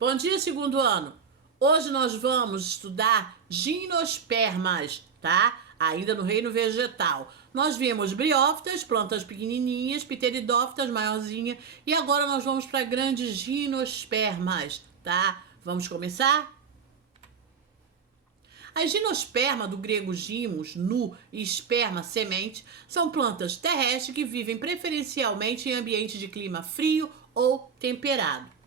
Bom dia, segundo ano. Hoje nós vamos estudar gimnospermas, tá? Ainda no reino vegetal. Nós vimos briófitas, plantas pequenininhas, pteridófitas, maiorzinha, e agora nós vamos para grandes gimnospermas, tá? Vamos começar? As gimnospermas, do grego gimos, nu, e esperma, semente, são plantas terrestres que vivem preferencialmente em ambiente de clima frio ou temperado.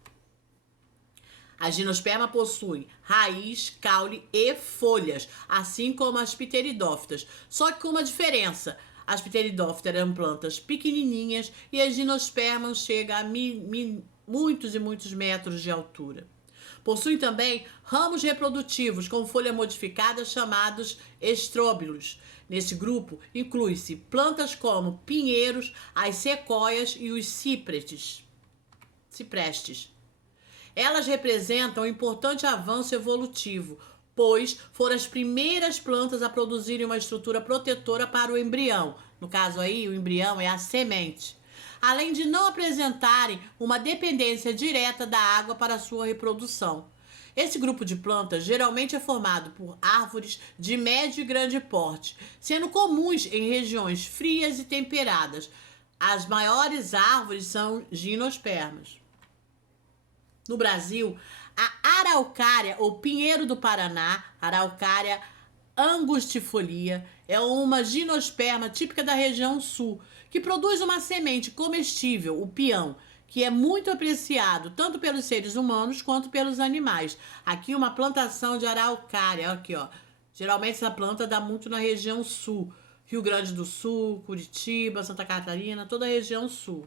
A gimnosperma possui raiz, caule e folhas, assim como as pteridófitas. Só que com uma diferença. As pteridófitas eram plantas pequenininhas e as gimnospermas chegam a muitos e muitos metros de altura. Possuem também ramos reprodutivos com folha modificada chamados estróbilos. Nesse grupo inclui-se plantas como pinheiros, as sequoias e os ciprestes. Elas representam um importante avanço evolutivo, pois foram as primeiras plantas a produzirem uma estrutura protetora para o embrião. No caso aí, o embrião é a semente. Além de não apresentarem uma dependência direta da água para sua reprodução. Esse grupo de plantas geralmente é formado por árvores de médio e grande porte, sendo comuns em regiões frias e temperadas. As maiores árvores são gimnospermas. No Brasil, a araucária ou pinheiro do Paraná, araucária angustifolia, é uma gimnosperma típica da região sul, que produz uma semente comestível, o pião, que é muito apreciado tanto pelos seres humanos quanto pelos animais. Aqui uma plantação de araucária, aqui ó. Geralmente essa planta dá muito na região sul, Rio Grande do Sul, Curitiba, Santa Catarina, toda a região sul.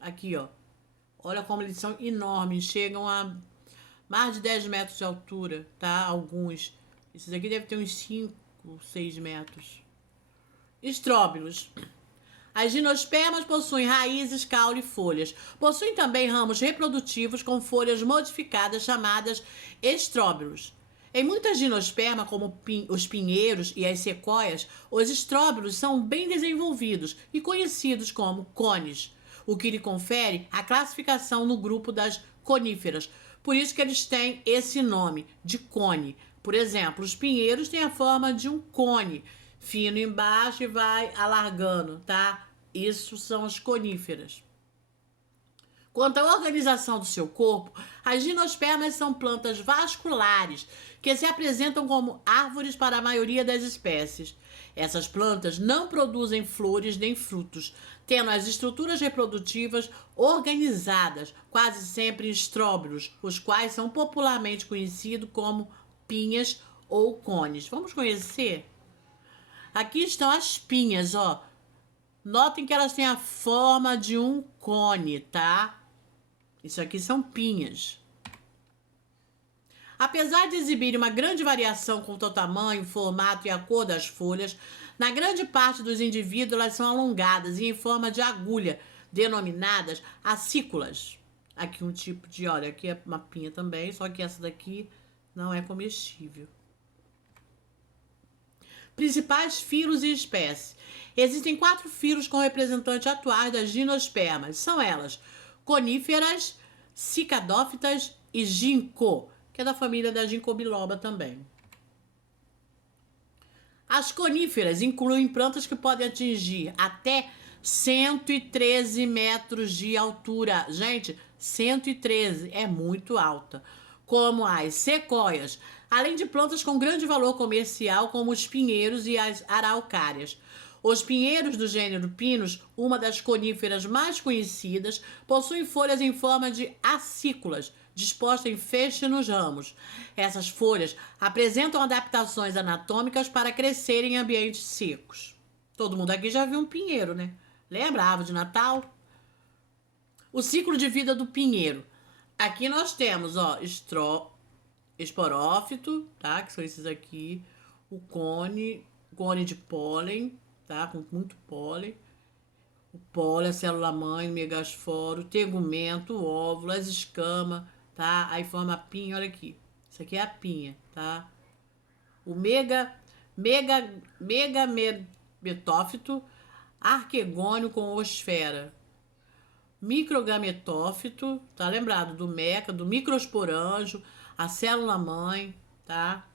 Aqui ó. Olha como eles são enormes, chegam a mais de 10 metros de altura, tá? Alguns. Esses aqui devem ter uns 5, 6 metros. Estróbilos. As gimnospermas possuem raízes, caule e folhas. Possuem também ramos reprodutivos com folhas modificadas chamadas estróbilos. Em muitas gimnospermas, como os pinheiros e as sequoias, os estróbilos são bem desenvolvidos e conhecidos como cones, o que lhe confere a classificação no grupo das coníferas. Por isso que eles têm esse nome de cone. Por exemplo, os pinheiros têm a forma de um cone, fino embaixo e vai alargando, tá? Isso são as coníferas. Quanto à organização do seu corpo, as gimnospermas são plantas vasculares que se apresentam como árvores para a maioria das espécies. Essas plantas não produzem flores nem frutos, tendo as estruturas reprodutivas organizadas, quase sempre em estróbilos, os quais são popularmente conhecidos como pinhas ou cones. Vamos conhecer? Aqui estão as pinhas, ó. Notem que elas têm a forma de um cone, tá? Isso aqui são pinhas. Apesar de exibirem uma grande variação quanto ao tamanho, formato e a cor das folhas, na grande parte dos indivíduos elas são alongadas e em forma de agulha, denominadas acículas. Aqui um tipo de, olha, aqui é uma pinha também, só que essa daqui não é comestível. Principais filos e espécies. Existem 4 filos com representantes atuais das gimnospermas. São elas: coníferas, cicadófitas e ginkgo, que é da família da ginkgo biloba também. As coníferas incluem plantas que podem atingir até 113 metros de altura. Gente, 113 é muito alta. Como as sequoias, além de plantas com grande valor comercial, como os pinheiros e as araucárias. Os pinheiros do gênero Pinus, uma das coníferas mais conhecidas, possuem folhas em forma de acículas, dispostas em feixe nos ramos. Essas folhas apresentam adaptações anatômicas para crescer em ambientes secos. Todo mundo aqui já viu um pinheiro, né? Lembra a árvore de Natal? O ciclo de vida do pinheiro. Aqui nós temos, ó, esporófito, tá? Que são esses aqui. O cone de pólen, tá? Com muito pólen. O pólen, a célula-mãe, o megasforo, o tegumento, o óvulo, as escamas, tá? Aí forma a pinha, olha aqui. Isso aqui é a pinha, tá? O metófito, arquegônio com osfera. microgametófito, tá lembrado? Do meca, do microsporângio, a célula-mãe, tá?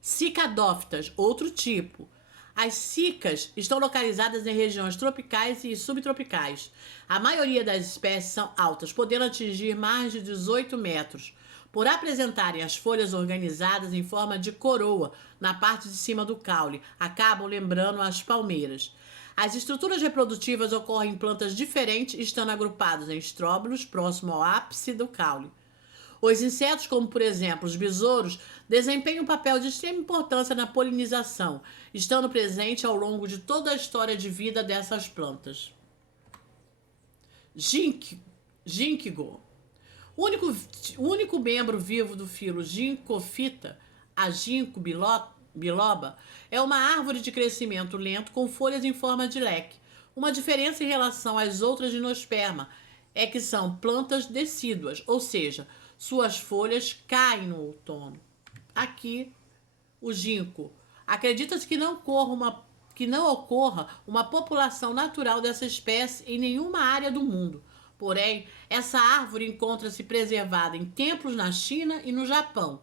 Cicadófitas, outro tipo. As cicas estão localizadas em regiões tropicais e subtropicais. A maioria das espécies são altas, podendo atingir mais de 18 metros, por apresentarem as folhas organizadas em forma de coroa na parte de cima do caule, acabam lembrando as palmeiras. As estruturas reprodutivas ocorrem em plantas diferentes, estando agrupadas em estróbilos próximo ao ápice do caule. Os insetos, como por exemplo os besouros, desempenham um papel de extrema importância na polinização, estando presente ao longo de toda a história de vida dessas plantas. Ginkgo. O único membro vivo do filo Ginkgofita, a ginkgo biloba, é uma árvore de crescimento lento com folhas em forma de leque. Uma diferença em relação às outras gimnospermas é que são plantas decíduas, ou seja, suas folhas caem no outono. Aqui, o ginkgo. Acredita-se que não ocorra uma população natural dessa espécie em nenhuma área do mundo. Porém, essa árvore encontra-se preservada em templos na China e no Japão.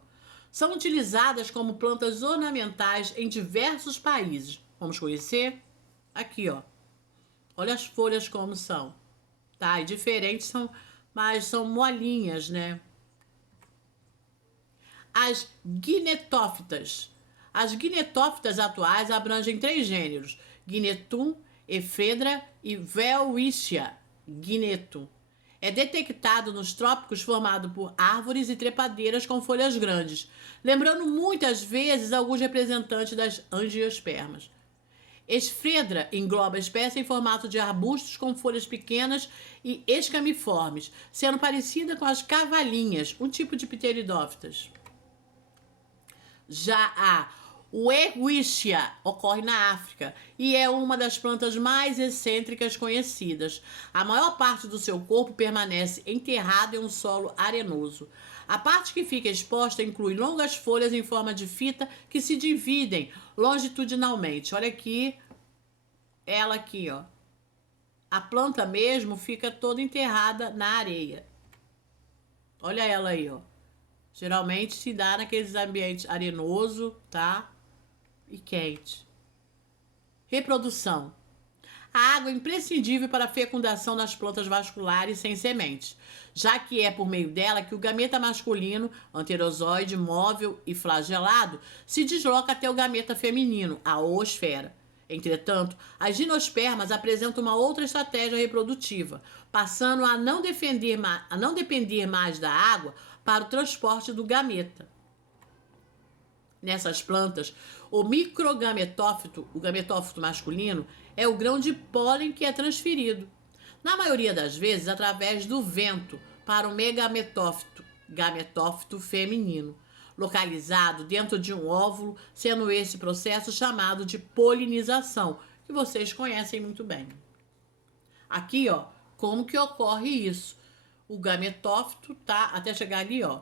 São utilizadas como plantas ornamentais em diversos países. Vamos conhecer? Aqui, ó. Olha as folhas como são. Tá? E diferentes mas são molinhas, né? As guinetófitas. As guinetófitas atuais abrangem 3 gêneros: Guinetum, Ephedra e Welwitschia. Guinetum. É detectado nos trópicos formado por árvores e trepadeiras com folhas grandes, lembrando muitas vezes alguns representantes das angiospermas. Ephedra engloba espécie em formato de arbustos com folhas pequenas e escamiformes, sendo parecida com as cavalinhas, um tipo de pteridófitas. Já a Welwitschia ocorre na África e é uma das plantas mais excêntricas conhecidas. A maior parte do seu corpo permanece enterrado em um solo arenoso. A parte que fica exposta inclui longas folhas em forma de fita que se dividem longitudinalmente. Olha aqui, ela aqui, ó. A planta mesmo fica toda enterrada na areia. Olha ela aí, ó. Geralmente se dá naqueles ambientes arenoso, tá? E quente. Reprodução. A água é imprescindível para a fecundação nas plantas vasculares sem sementes, já que é por meio dela que o gameta masculino, anterozoide, móvel e flagelado, se desloca até o gameta feminino, a oosfera. Entretanto, as gimnospermas apresentam uma outra estratégia reprodutiva, passando a não depender mais da água para o transporte do gameta. Nessas plantas, o microgametófito, o gametófito masculino, é o grão de pólen que é transferido, na maioria das vezes através do vento, para o megametófito, gametófito feminino, localizado dentro de um óvulo, sendo esse processo chamado de polinização, que vocês conhecem muito bem. Aqui, ó, como que ocorre isso? O gametófito tá até chegar ali, ó.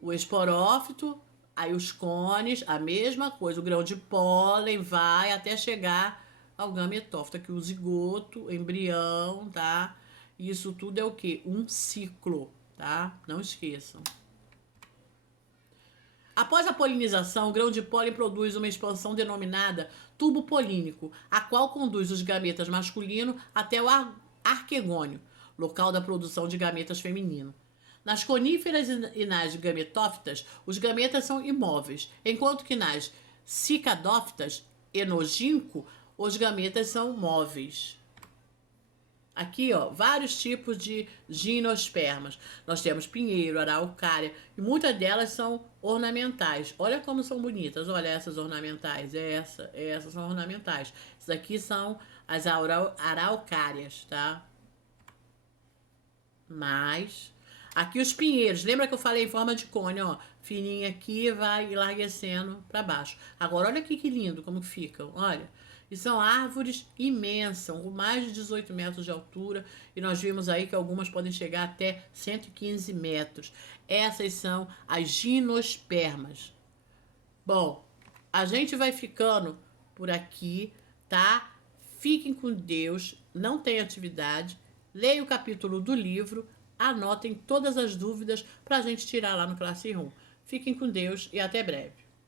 O esporófito, aí os cones, a mesma coisa, o grão de pólen vai até chegar ao gametófito, aqui o zigoto, o embrião, tá? Isso tudo é o quê? Um ciclo, tá? Não esqueçam. Após a polinização, o grão de pólen produz uma expansão denominada tubo polínico, a qual conduz os gametas masculinos até o arquegônio, local da produção de gametas femininos. Nas coníferas e nas gametófitas, os gametas são imóveis, enquanto que nas cicadófitas e no ginkgo, os gametas são móveis. Aqui, ó, vários tipos de gimnospermas. Nós temos pinheiro, araucária, e muitas delas são ornamentais. Olha como são bonitas, olha essas ornamentais, essas são ornamentais. Essas aqui são as araucárias, tá? Mas aqui os pinheiros, lembra que eu falei em forma de cone, ó, fininha aqui, vai enlarguecendo para baixo. Agora olha aqui que lindo como ficam, olha. E são árvores imensas, com mais de 18 metros de altura, e nós vimos aí que algumas podem chegar até 115 metros. Essas são as gimnospermas. Bom, a gente vai ficando por aqui, tá? Fiquem com Deus, não tem atividade, leia o capítulo do livro, anotem todas as dúvidas para a gente tirar lá no Classroom. Fiquem com Deus e até breve.